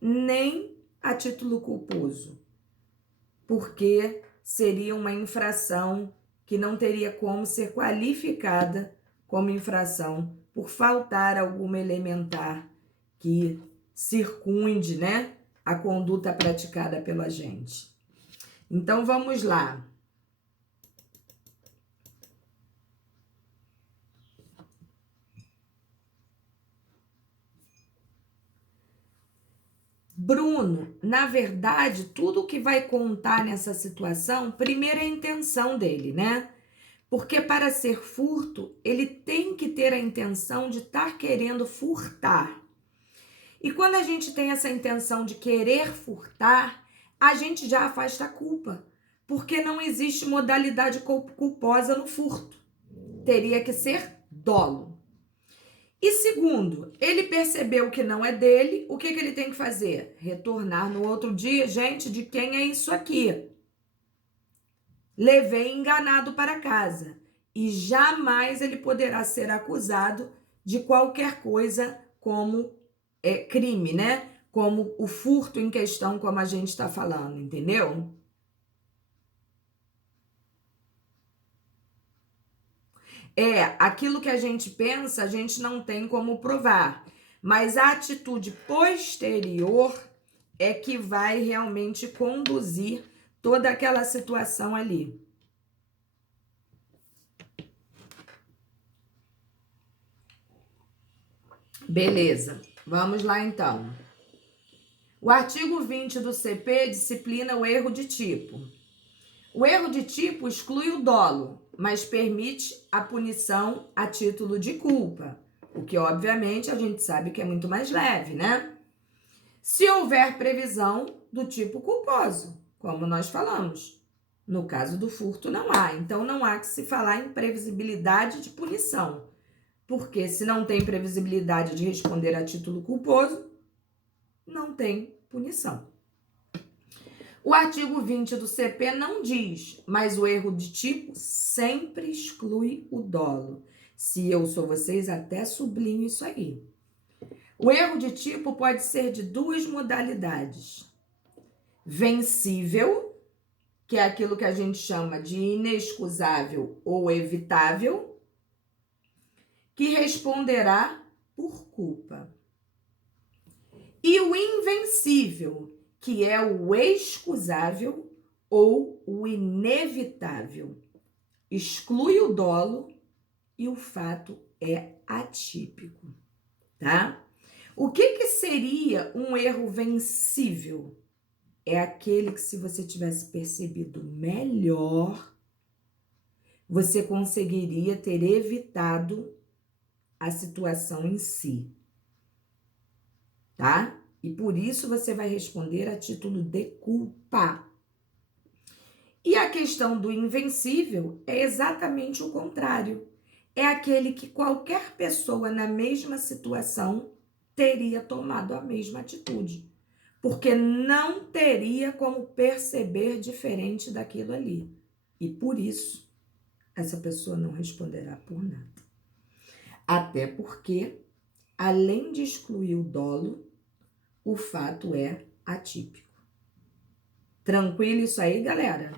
nem a título culposo, porque seria uma infração que não teria como ser qualificada como infração por faltar alguma elementar que circunde, né, a conduta praticada pelo agente. Então, vamos lá. Bruno, na verdade, tudo que vai contar nessa situação, primeiro é a intenção dele, né? Porque para ser furto, ele tem que ter a intenção de estar querendo furtar. E quando a gente tem essa intenção de querer furtar, a gente já afasta a culpa, porque não existe modalidade culposa no furto. Teria que ser dolo. E segundo, ele percebeu que não é dele, o que ele tem que fazer? Retornar no outro dia, gente, de quem é isso aqui? Levei enganado para casa. E jamais ele poderá ser acusado de qualquer coisa como crime, né? Como o furto em questão, como a gente está falando, entendeu? Aquilo que a gente pensa, a gente não tem como provar. Mas a atitude posterior é que vai realmente conduzir toda aquela situação ali. Beleza, vamos lá então. O artigo 20 do CP disciplina o erro de tipo. O erro de tipo exclui o dolo, mas permite a punição a título de culpa, o que obviamente a gente sabe que é muito mais leve, né? Se houver previsão do tipo culposo, como nós falamos. No caso do furto não há, então não há que se falar em previsibilidade de punição, porque se não tem previsibilidade de responder a título culposo, não tem punição. O artigo 20 do CP não diz, mas o erro de tipo sempre exclui o dolo. Se eu sou vocês, até sublinho isso aí. O erro de tipo pode ser de duas modalidades. Vencível, que é aquilo que a gente chama de inexcusável ou evitável, que responderá por culpa. E o invencível, que é o excusável ou o inevitável. Exclui o dolo e o fato é atípico, tá? O que seria um erro vencível? É aquele que, se você tivesse percebido melhor, você conseguiria ter evitado a situação em si, tá? E por isso você vai responder a título de culpa. E a questão do invencível é exatamente o contrário. É aquele que qualquer pessoa na mesma situação teria tomado a mesma atitude, porque não teria como perceber diferente daquilo ali. E por isso, essa pessoa não responderá por nada. Até porque, além de excluir o dolo, o fato é atípico. Tranquilo isso aí, galera?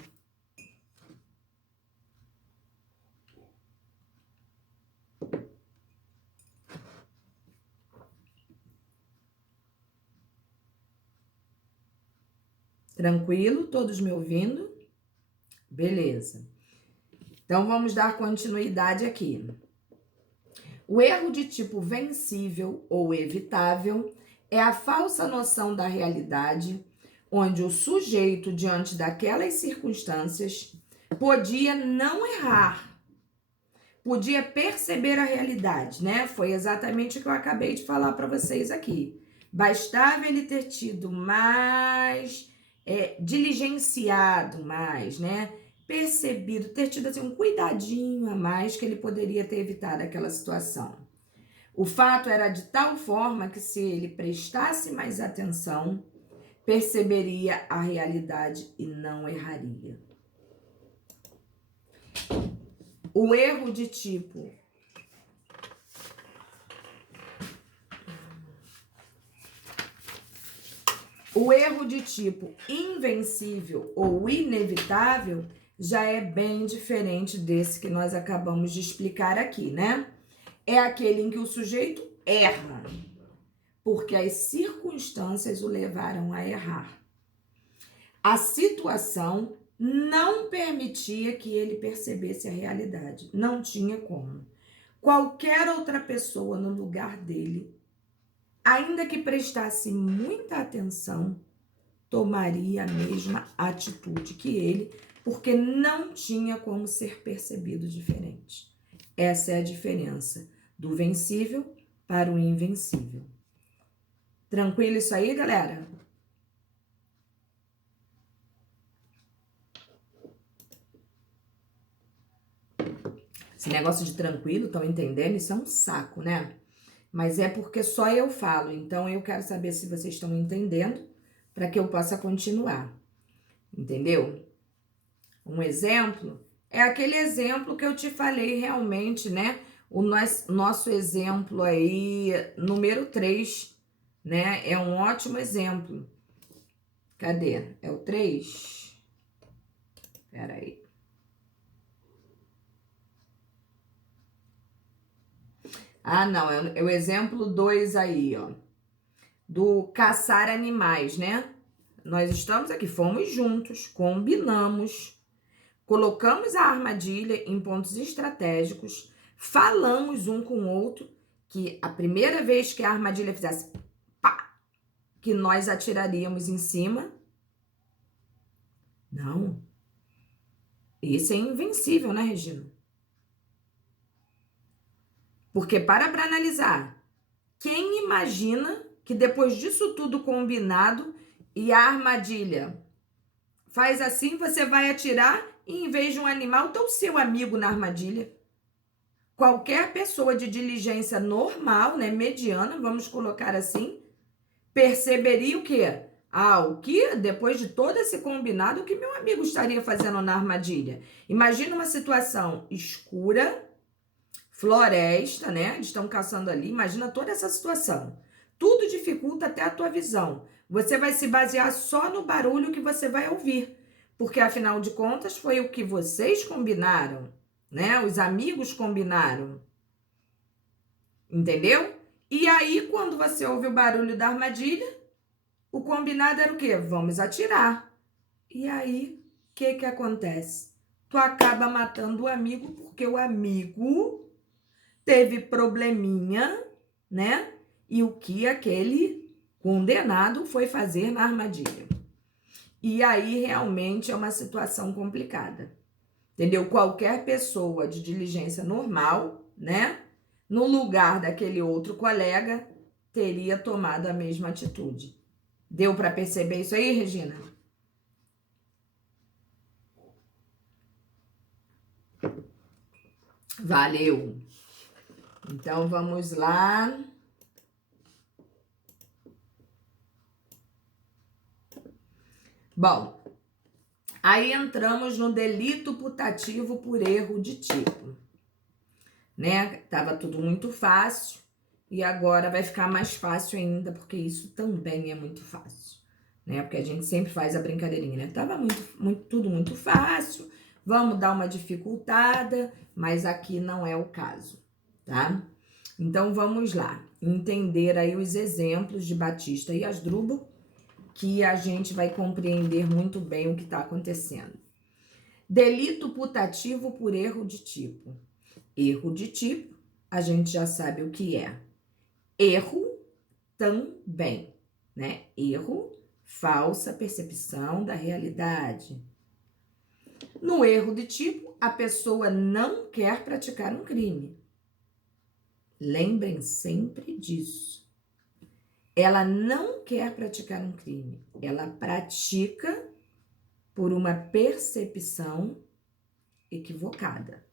Tranquilo? Todos me ouvindo? Beleza. Então, vamos dar continuidade aqui. O erro de tipo vencível ou evitável é a falsa noção da realidade, onde o sujeito, diante daquelas circunstâncias, podia não errar, podia perceber a realidade, né? Foi exatamente o que eu acabei de falar para vocês aqui. Bastava ele ter tido mais, diligenciado mais, né? Percebido, ter tido assim, um cuidadinho a mais que ele poderia ter evitado aquela situação. O fato era de tal forma que, se ele prestasse mais atenção, perceberia a realidade e não erraria. O erro de tipo O erro de tipo invencível ou inevitável já é bem diferente desse que nós acabamos de explicar aqui, né? É aquele em que o sujeito erra, porque as circunstâncias o levaram a errar. A situação não permitia que ele percebesse a realidade, não tinha como. Qualquer outra pessoa no lugar dele, ainda que prestasse muita atenção, tomaria a mesma atitude que ele, porque não tinha como ser percebido diferente. Essa é a diferença do vencível para o invencível. Tranquilo isso aí, galera? Esse negócio de tranquilo, estão entendendo? Isso é um saco, né? Mas é porque só eu falo, então eu quero saber se vocês estão entendendo para que eu possa continuar. Entendeu? Um exemplo é aquele exemplo que eu te falei realmente, né? O nosso exemplo aí, número 3, né? É um ótimo exemplo. Cadê? É o 3? Espera aí. Ah, não, é o exemplo 2 aí, ó. Do caçar animais, né? Nós estamos aqui, fomos juntos, combinamos, colocamos a armadilha em pontos estratégicos, falamos um com o outro que a primeira vez que a armadilha fizesse pá, que nós atiraríamos em cima. Não. Isso é invencível, né, Regina? Porque para analisar, quem imagina que depois disso tudo combinado e a armadilha faz assim, você vai atirar e em vez de um animal, tá o seu amigo na armadilha. Qualquer pessoa de diligência normal, né, mediana, vamos colocar assim, perceberia o quê? O que, depois de todo esse combinado, o que meu amigo estaria fazendo na armadilha? Imagina uma situação escura, floresta, né? Eles estão caçando ali, imagina toda essa situação. Tudo dificulta até a tua visão. Você vai se basear só no barulho que você vai ouvir, porque afinal de contas foi o que vocês combinaram, né? Os amigos combinaram. Entendeu? E aí, quando você ouve o barulho da armadilha, o combinado era o quê? Vamos atirar. E aí, o que acontece? Tu acaba matando o amigo porque o amigo teve probleminha, né? E o que aquele condenado foi fazer na armadilha. E aí, realmente, é uma situação complicada. Entendeu? Qualquer pessoa de diligência normal, né? No lugar daquele outro colega, teria tomado a mesma atitude. Deu para perceber isso aí, Regina? Valeu. Então, vamos lá. Bom, aí entramos no delito putativo por erro de tipo, né? Tava tudo muito fácil e agora vai ficar mais fácil ainda, porque isso também é muito fácil, né? Porque a gente sempre faz a brincadeirinha, né? Tava tudo muito fácil, vamos dar uma dificultada, mas aqui não é o caso, tá? Então, vamos lá, entender aí os exemplos de Batista e Asdrubal, que a gente vai compreender muito bem o que está acontecendo. Delito putativo por erro de tipo. Erro de tipo, a gente já sabe o que é. Erro também, né? Erro, falsa percepção da realidade. No erro de tipo, a pessoa não quer praticar um crime. Lembrem sempre disso. Ela não quer praticar um crime. Ela pratica por uma percepção equivocada.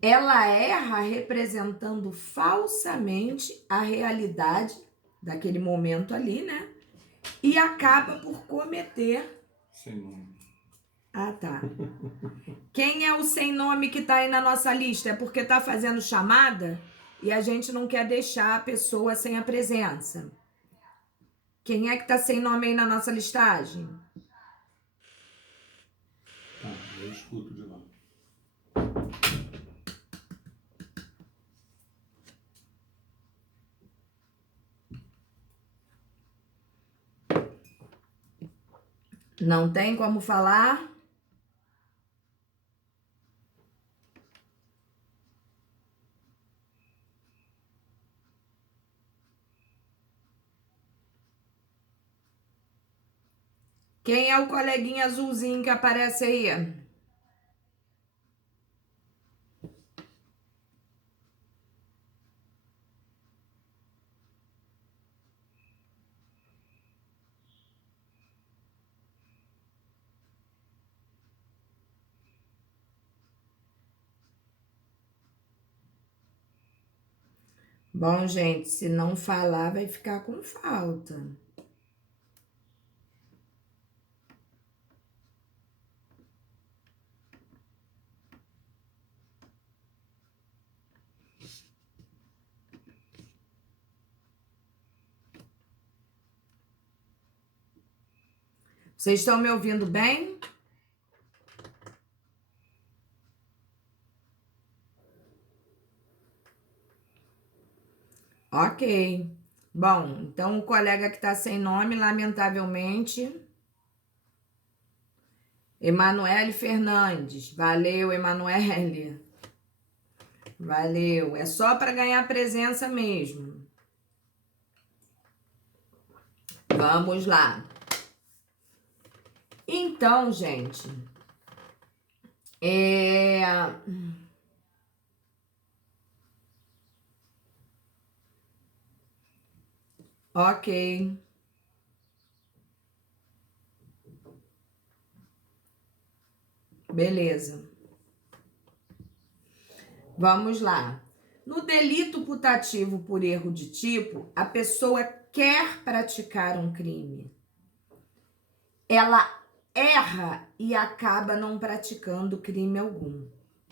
Ela erra representando falsamente a realidade daquele momento ali, né? E acaba por cometer... Sem nome. Ah, tá. Quem é o sem nome que tá aí na nossa lista? É porque tá fazendo chamada e a gente não quer deixar a pessoa sem a presença. Quem é que tá sem nome aí na nossa listagem? Tá, eu escuto de lá. Não tem como falar? Quem é o coleguinha azulzinho que aparece aí? Bom, gente, se não falar, vai ficar com falta. Vocês estão me ouvindo bem? Ok. Bom, então o colega que está sem nome, lamentavelmente, Emanuele Fernandes. Valeu, Emanuele. Valeu. É só para ganhar presença mesmo. Vamos lá. Então, gente, ok. Beleza. Vamos lá. No delito putativo por erro de tipo, a pessoa quer praticar um crime. Ela erra e acaba não praticando crime algum.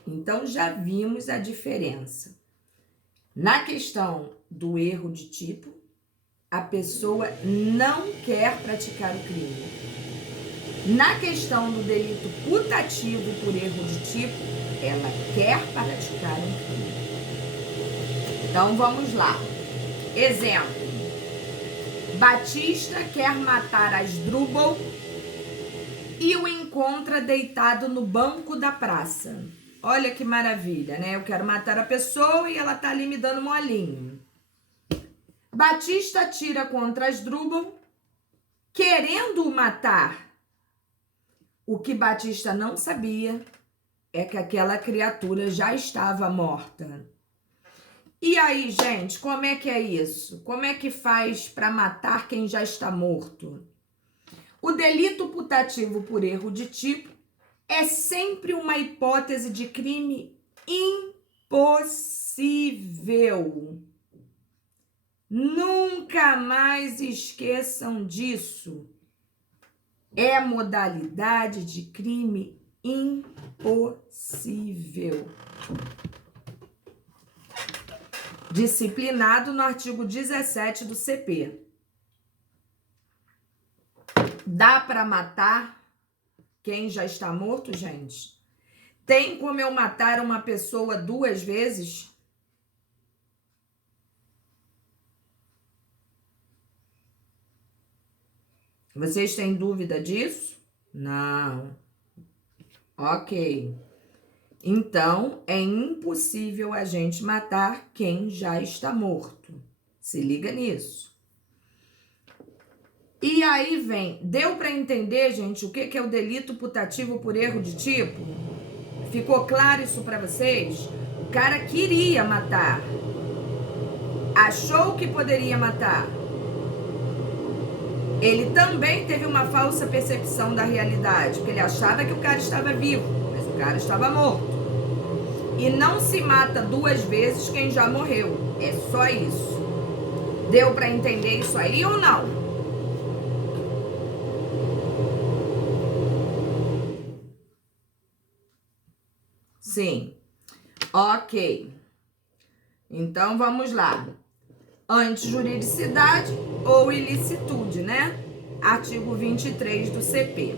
Então, já vimos a diferença. Na questão do erro de tipo, a pessoa não quer praticar o crime. Na questão do delito putativo por erro de tipo, ela quer praticar um crime. Então, vamos lá. Exemplo. Batista quer matar Asdrúbal e o encontra deitado no banco da praça. Olha que maravilha, né? Eu quero matar a pessoa e ela tá ali me dando molinho. Batista atira contra Asdrúbal, querendo o matar. O que Batista não sabia é que aquela criatura já estava morta. E aí, gente, como é que é isso? Como é que faz para matar quem já está morto? O delito putativo por erro de tipo é sempre uma hipótese de crime impossível. Nunca mais esqueçam disso. É modalidade de crime impossível. Disciplinado no artigo 17 do CP. Dá para matar quem já está morto, gente? Tem como eu matar uma pessoa 2 vezes? Vocês têm dúvida disso? Não. Ok. Então, é impossível a gente matar quem já está morto. Se liga nisso. E aí vem, deu para entender, gente, o que é o delito putativo por erro de tipo? Ficou claro isso para vocês? O cara queria matar. Achou que poderia matar. Ele também teve uma falsa percepção da realidade, porque ele achava que o cara estava vivo, mas o cara estava morto. E não se mata 2 vezes quem já morreu. É só isso. Deu para entender isso aí ou não? Sim. Ok. Então vamos lá. antijuridicidade ou ilicitude, né? Artigo 23 do CP.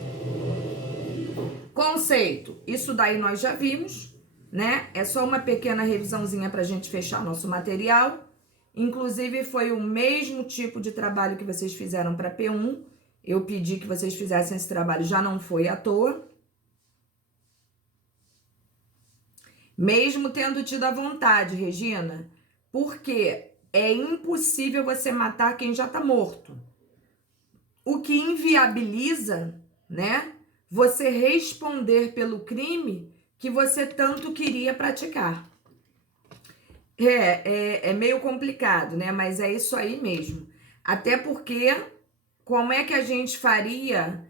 Conceito, isso daí nós já vimos, né? É só uma pequena revisãozinha para a gente fechar nosso material. Inclusive, foi o mesmo tipo de trabalho que vocês fizeram para P1. Eu pedi que vocês fizessem esse trabalho, já não foi à toa. Mesmo tendo tido a vontade, Regina, porque é impossível você matar quem já está morto. O que inviabiliza, né, você responder pelo crime que você tanto queria praticar. É meio complicado, né? Mas é isso aí mesmo. Até porque, como é que a gente faria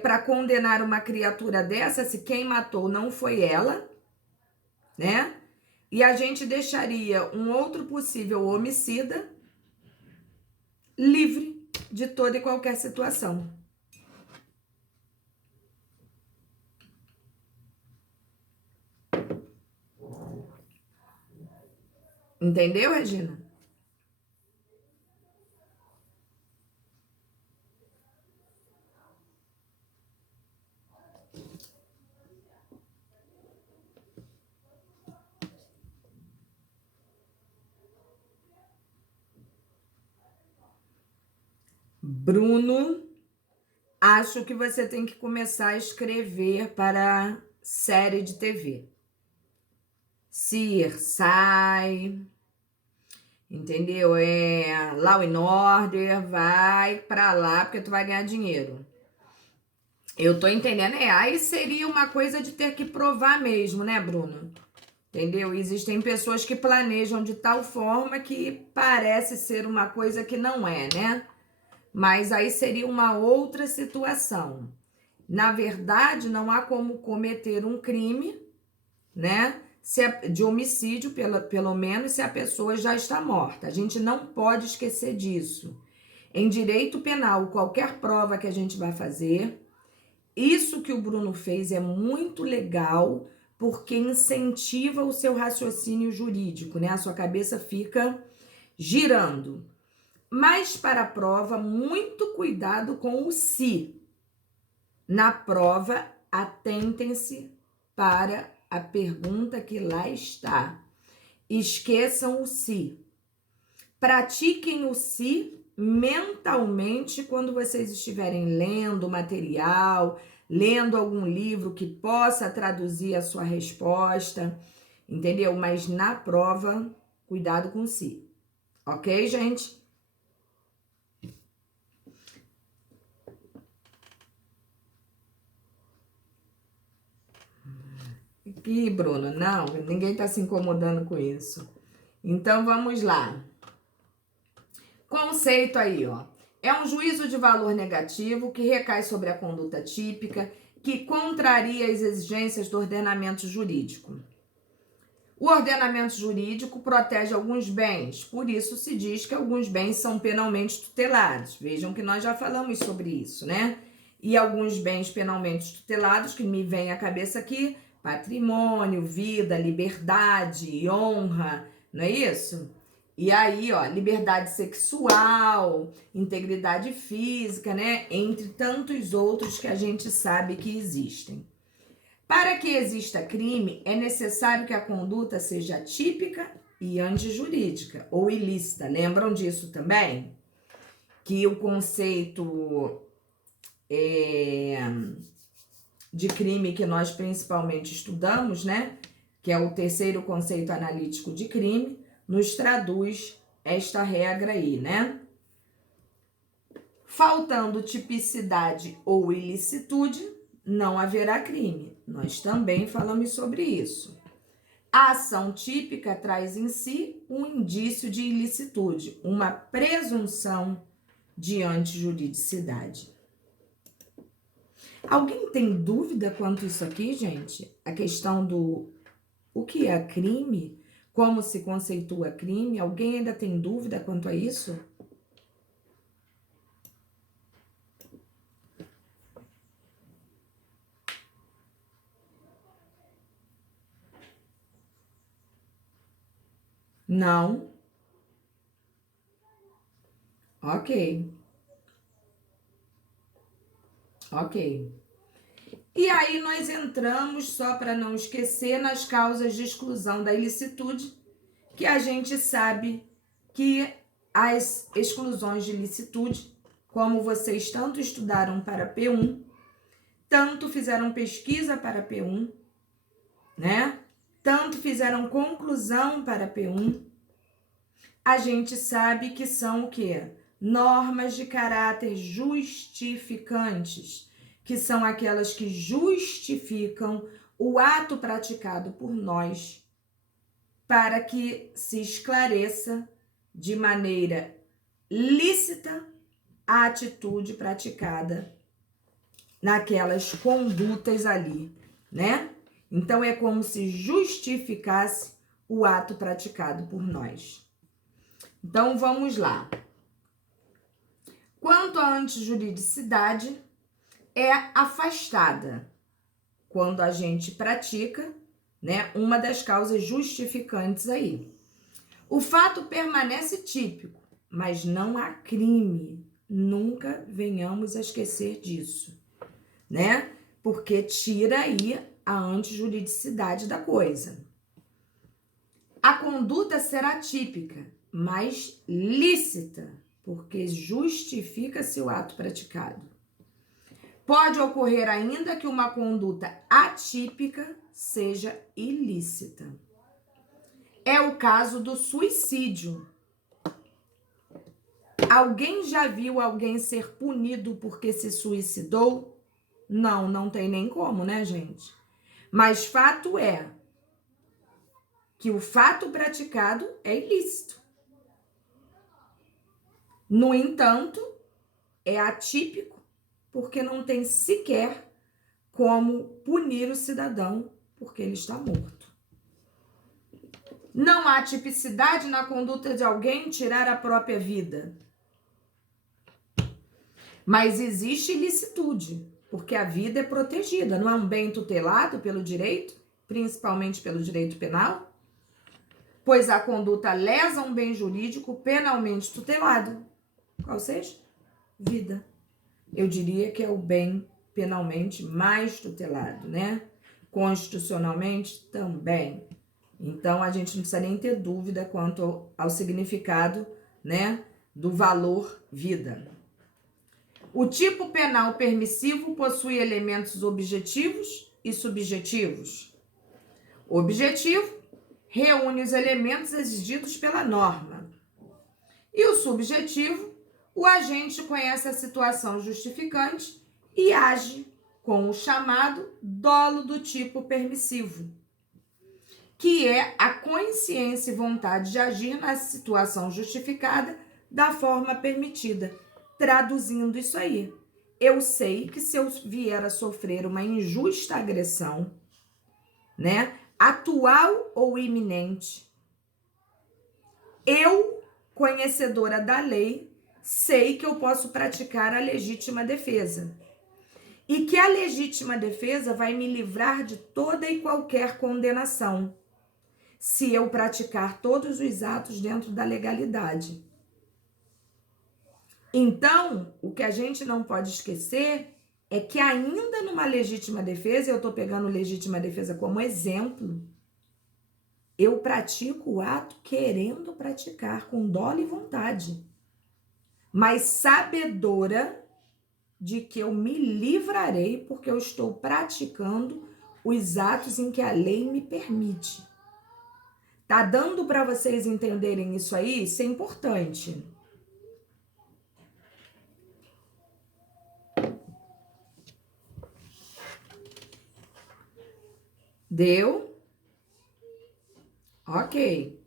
para condenar uma criatura dessa se quem matou não foi ela, né? E a gente deixaria um outro possível homicida livre de toda e qualquer situação. Entendeu, Regina? Bruno, acho que você tem que começar a escrever para série de TV. CSI, entendeu? Law and Order, vai pra lá porque tu vai ganhar dinheiro. Eu tô entendendo, aí seria uma coisa de ter que provar mesmo, né, Bruno? Entendeu? Existem pessoas que planejam de tal forma que parece ser uma coisa que não é, né? Mas aí seria uma outra situação. Na verdade, não há como cometer um crime, né? De homicídio, pelo menos, se a pessoa já está morta. A gente não pode esquecer disso. Em direito penal, qualquer prova que a gente vai fazer, isso que o Bruno fez é muito legal, porque incentiva o seu raciocínio jurídico, né? A sua cabeça fica girando. Mas para a prova, muito cuidado com o se. Na prova, atentem-se para a pergunta que lá está. Esqueçam o se. Pratiquem o se mentalmente quando vocês estiverem lendo material, lendo algum livro que possa traduzir a sua resposta, entendeu? Mas na prova, cuidado com o se. Ok, gente? Ih, Bruno, não, ninguém está se incomodando com isso. Então, vamos lá. Conceito aí, ó. É um juízo de valor negativo que recai sobre a conduta típica, que contraria as exigências do ordenamento jurídico. O ordenamento jurídico protege alguns bens, por isso se diz que alguns bens são penalmente tutelados. Vejam que nós já falamos sobre isso, né? E alguns bens penalmente tutelados, que me vem à cabeça aqui, patrimônio, vida, liberdade, honra, não é isso? E aí, ó, liberdade sexual, integridade física, né? Entre tantos outros que a gente sabe que existem. Para que exista crime, é necessário que a conduta seja típica e antijurídica, ou ilícita. Lembram disso também? Que o conceito de crime que nós principalmente estudamos, né? Que é o terceiro conceito analítico de crime, nos traduz esta regra aí, né? Faltando tipicidade ou ilicitude, não haverá crime. Nós também falamos sobre isso. A ação típica traz em si um indício de ilicitude, uma presunção de antijuridicidade. Alguém tem dúvida quanto a isso aqui, gente? A questão do o que é crime? Como se conceitua crime? Alguém ainda tem dúvida quanto a isso? Não. Ok. Ok. E aí nós entramos, só para não esquecer, nas causas de exclusão da ilicitude, que a gente sabe que as exclusões de ilicitude, como vocês tanto estudaram para P1, tanto fizeram pesquisa para P1, né? Tanto fizeram conclusão para P1, a gente sabe que são o quê? Normas de caráter justificantes, que são aquelas que justificam o ato praticado por nós, para que se esclareça de maneira lícita a atitude praticada naquelas condutas ali, né? Então é como se justificasse o ato praticado por nós. Então vamos lá. Quanto à antijuridicidade, é afastada quando a gente pratica, né, uma das causas justificantes aí. O fato permanece típico, mas não há crime. Nunca venhamos a esquecer disso, né? Porque tira aí a antijuridicidade da coisa. A conduta será típica, mas lícita, porque justifica-se o ato praticado. Pode ocorrer ainda que uma conduta atípica seja ilícita. É o caso do suicídio. Alguém já viu alguém ser punido porque se suicidou? Não, não tem nem como, né, gente? Mas fato é que o fato praticado é ilícito. No entanto, é atípico porque não tem sequer como punir o cidadão porque ele está morto. Não há tipicidade na conduta de alguém tirar a própria vida. Mas existe ilicitude, porque a vida é protegida, não é um bem tutelado pelo direito, principalmente pelo direito penal? Pois a conduta lesa um bem jurídico penalmente tutelado. Qual seja? Vida. Eu diria que é o bem penalmente mais tutelado, né? Constitucionalmente também. Então, a gente não precisa nem ter dúvida quanto ao significado, né, do valor vida. O tipo penal permissivo possui elementos objetivos e subjetivos. O objetivo reúne os elementos exigidos pela norma. E o subjetivo, o agente conhece a situação justificante e age com o chamado dolo do tipo permissivo, que é a consciência e vontade de agir na situação justificada da forma permitida. Traduzindo isso aí, eu sei que se eu vier a sofrer uma injusta agressão, né, atual ou iminente, eu, conhecedora da lei, sei que eu posso praticar a legítima defesa. E que a legítima defesa vai me livrar de toda e qualquer condenação, se eu praticar todos os atos dentro da legalidade. Então, o que a gente não pode esquecer é que ainda numa legítima defesa, eu estou pegando legítima defesa como exemplo, eu pratico o ato querendo praticar, com dolo e vontade, mas sabedora de que eu me livrarei porque eu estou praticando os atos em que a lei me permite. Tá dando para vocês entenderem isso aí? Isso é importante. Deu? Ok.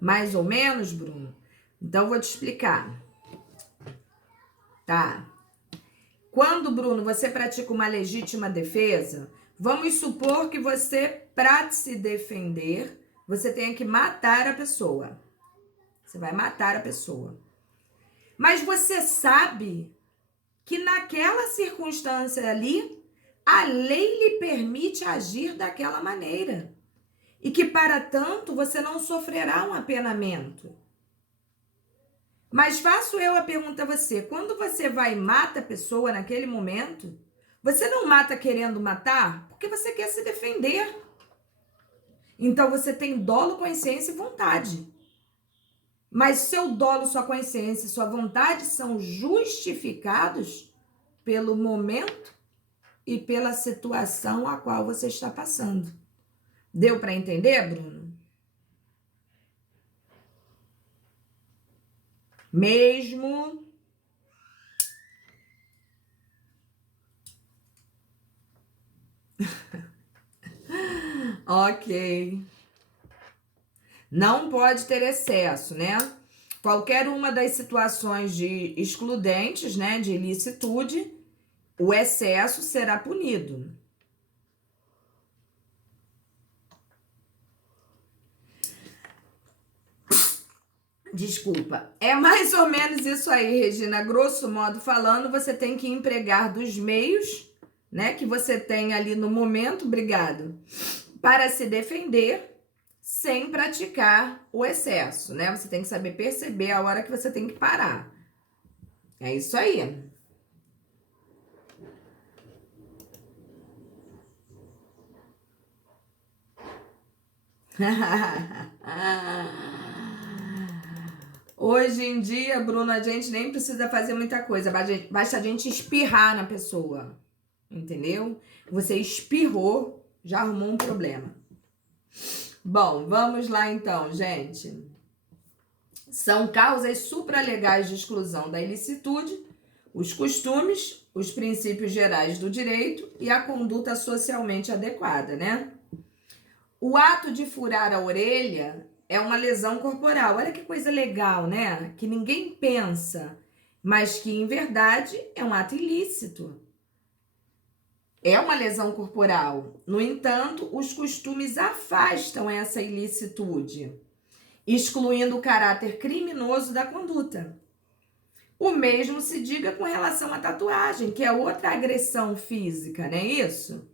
Mais ou menos, Bruno? Então, vou te explicar. Tá. Quando, Bruno, você pratica uma legítima defesa, vamos supor que você, para se defender, você tenha que matar a pessoa. Você vai matar a pessoa. Mas você sabe que naquela circunstância ali, a lei lhe permite agir daquela maneira. E que, para tanto, você não sofrerá um apenamento. Mas faço eu a pergunta a você: quando você vai e mata a pessoa naquele momento, você não mata querendo matar porque você quer se defender. Então você tem dolo, consciência e vontade. Mas seu dolo, sua consciência e sua vontade são justificados pelo momento e pela situação a qual você está passando. Deu para entender, Bruno? Mesmo. Ok. Não pode ter excesso, né? Qualquer uma das situações de excludentes, né, de ilicitude, o excesso será punido. Desculpa. É mais ou menos isso aí, Regina. Grosso modo falando, você tem que empregar dos meios, né, que você tem ali no momento, obrigado, para se defender sem praticar o excesso, né? Você tem que saber perceber a hora que você tem que parar. É isso aí. Hoje em dia, Bruno, a gente nem precisa fazer muita coisa. Basta a gente espirrar na pessoa. Entendeu? Você espirrou, já arrumou um problema. Bom, vamos lá então, gente. São causas supralegais de exclusão da ilicitude, os costumes, os princípios gerais do direito e a conduta socialmente adequada, né? O ato de furar a orelha é uma lesão corporal. Olha que coisa legal, né? Que ninguém pensa, mas que, em verdade, é um ato ilícito. É uma lesão corporal. No entanto, os costumes afastam essa ilicitude, excluindo o caráter criminoso da conduta. O mesmo se diga com relação à tatuagem, que é outra agressão física, não é isso?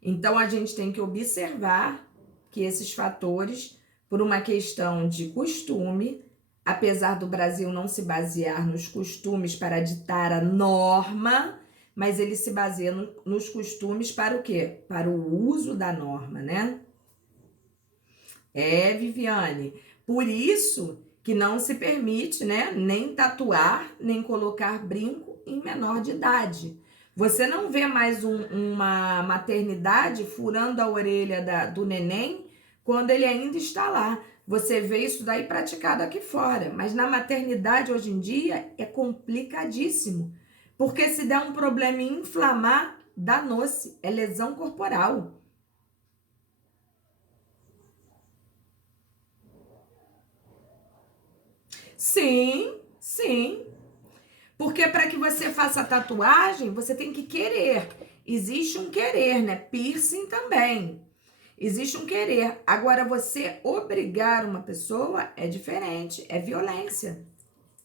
Então, a gente tem que observar que esses fatores, por uma questão de costume, apesar do Brasil não se basear nos costumes para ditar a norma, mas ele se baseia nos costumes para o quê? Para o uso da norma, né? É, Viviane. Por isso que não se permite, né, nem tatuar, nem colocar brinco em menor de idade. Você não vê mais uma maternidade furando a orelha do neném quando ele ainda está lá. Você vê isso daí praticado aqui fora. Mas na maternidade, hoje em dia, é complicadíssimo. Porque se der um problema em inflamar, danou-se. É lesão corporal. Sim, sim. Porque para que você faça tatuagem, você tem que querer. Existe um querer, né? Piercing também. Existe um querer. Agora, você obrigar uma pessoa é diferente. É violência.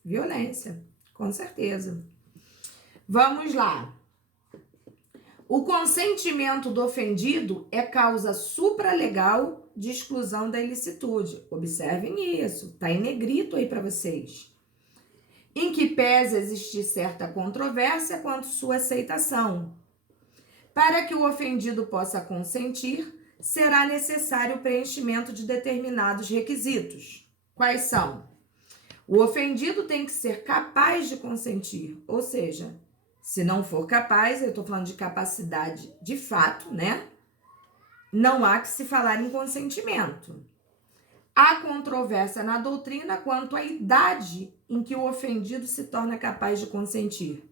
Violência, com certeza. Vamos lá. O consentimento do ofendido é causa supralegal de exclusão da ilicitude. Observem isso. Tá em negrito aí para vocês. Em que pese existir certa controvérsia quanto sua aceitação. Para que o ofendido possa consentir, será necessário o preenchimento de determinados requisitos. Quais são? O ofendido tem que ser capaz de consentir, ou seja, se não for capaz, eu estou falando de capacidade de fato, né? Não há que se falar em consentimento. Há controvérsia na doutrina quanto à idade em que o ofendido se torna capaz de consentir,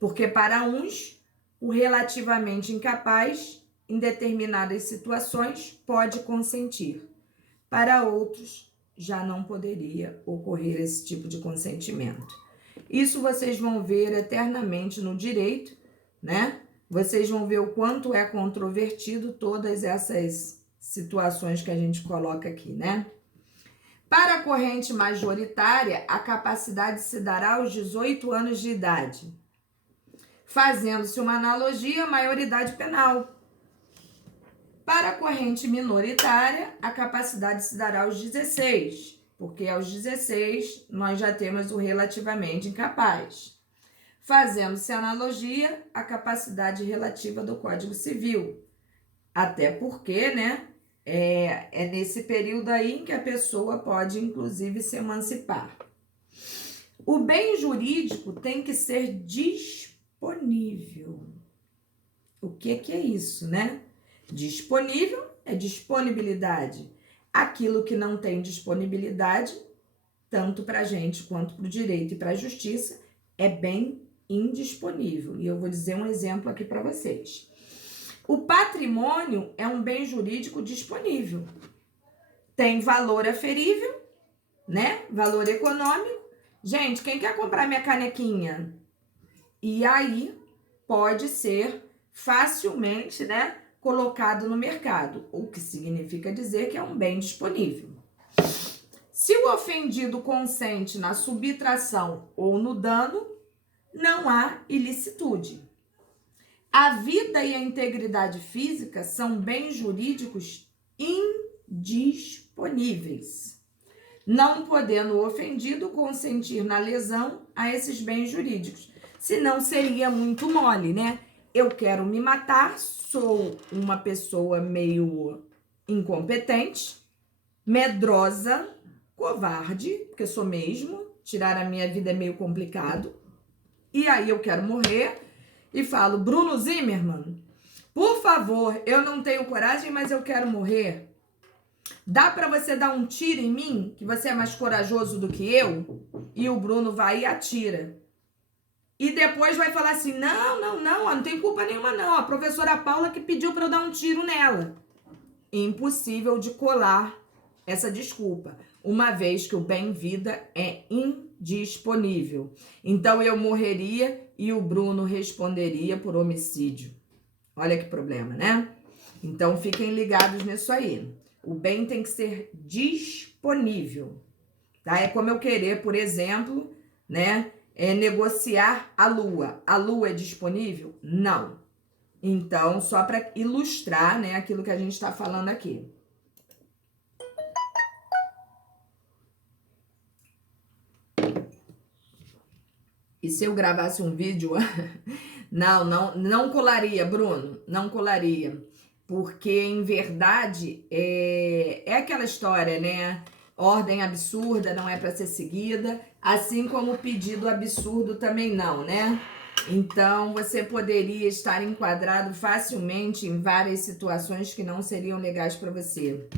porque para uns, o relativamente incapaz, em determinadas situações, pode consentir. Para outros, já não poderia ocorrer esse tipo de consentimento. Isso vocês vão ver eternamente no direito, né? Vocês vão ver o quanto é controvertido todas essas situações que a gente coloca aqui, né? Para a corrente majoritária, a capacidade se dará aos 18 anos de idade, fazendo-se uma analogia à maioridade penal. Para a corrente minoritária, a capacidade se dará aos 16, porque aos 16 nós já temos o relativamente incapaz. Fazendo-se analogia à capacidade relativa do Código Civil. Até porque, né, é nesse período aí em que a pessoa pode, inclusive, se emancipar. O bem jurídico tem que ser disponível. O que é isso, né? Disponível é disponibilidade. Aquilo que não tem disponibilidade, tanto para a gente quanto para o direito e para a justiça, é bem indisponível. E eu vou dizer um exemplo aqui para vocês. O patrimônio é um bem jurídico disponível. Tem valor aferível, né? Valor econômico. Gente, quem quer comprar minha canequinha? E aí pode ser facilmente, né, colocado no mercado, o que significa dizer que é um bem disponível. Se o ofendido consente na subtração ou no dano, não há ilicitude. A vida e a integridade física são bens jurídicos indisponíveis, não podendo o ofendido consentir na lesão a esses bens jurídicos. Senão seria muito mole, né? Eu quero me matar, sou uma pessoa meio incompetente, medrosa, covarde, porque eu sou mesmo, tirar a minha vida é meio complicado. E aí eu quero morrer e falo, Bruno Zimmermann, por favor, eu não tenho coragem, mas eu quero morrer. Dá para você dar um tiro em mim, que você é mais corajoso do que eu? E o Bruno vai e atira. E depois vai falar assim, não tem culpa nenhuma não, a professora Paula que pediu para eu dar um tiro nela. Impossível de colar essa desculpa, uma vez que o bem-vida é indisponível. Então eu morreria e o Bruno responderia por homicídio. Olha que problema, né? Então fiquem ligados nisso aí. O bem tem que ser disponível, tá? É como eu querer, por exemplo, né, negociar a lua. A lua é disponível? Não. Então, só para ilustrar, né, aquilo que a gente está falando aqui. E se eu gravasse um vídeo... não colaria, Bruno. Não colaria. Porque, em verdade, é aquela história, né? Ordem absurda não é para ser seguida, assim como o pedido absurdo também não, né? Então, você poderia estar enquadrado facilmente em várias situações que não seriam legais para você.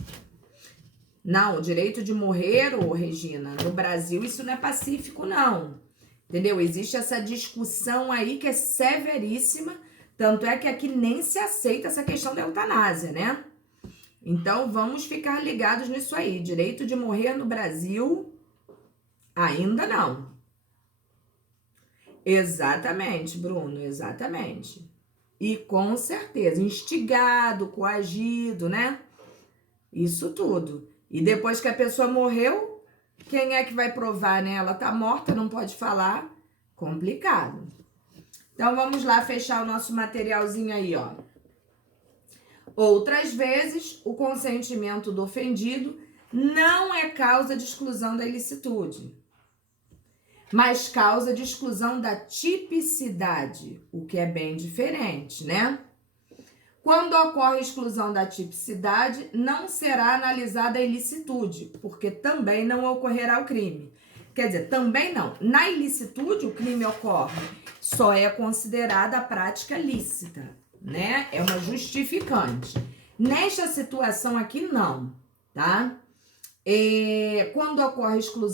Não, o direito de morrer, ô Regina, no Brasil isso não é pacífico, não. Entendeu? Existe essa discussão aí que é severíssima, tanto é que aqui nem se aceita essa questão da eutanásia, né? Então, vamos ficar ligados nisso aí. Direito de morrer no Brasil, ainda não. Exatamente, Bruno, exatamente. E com certeza, instigado, coagido, né? Isso tudo. E depois que a pessoa morreu, quem é que vai provar, né? Ela tá morta, não pode falar. Complicado. Então, vamos lá fechar o nosso materialzinho aí, ó. Outras vezes, o consentimento do ofendido não é causa de exclusão da ilicitude, mas causa de exclusão da tipicidade, o que é bem diferente, né? Quando ocorre exclusão da tipicidade, não será analisada a ilicitude, porque também não ocorrerá o crime. Quer dizer, também não. Na ilicitude, o crime ocorre, só é considerada a prática lícita, né? É uma justificante. Nesta situação aqui, não, tá? Quando ocorre exclusão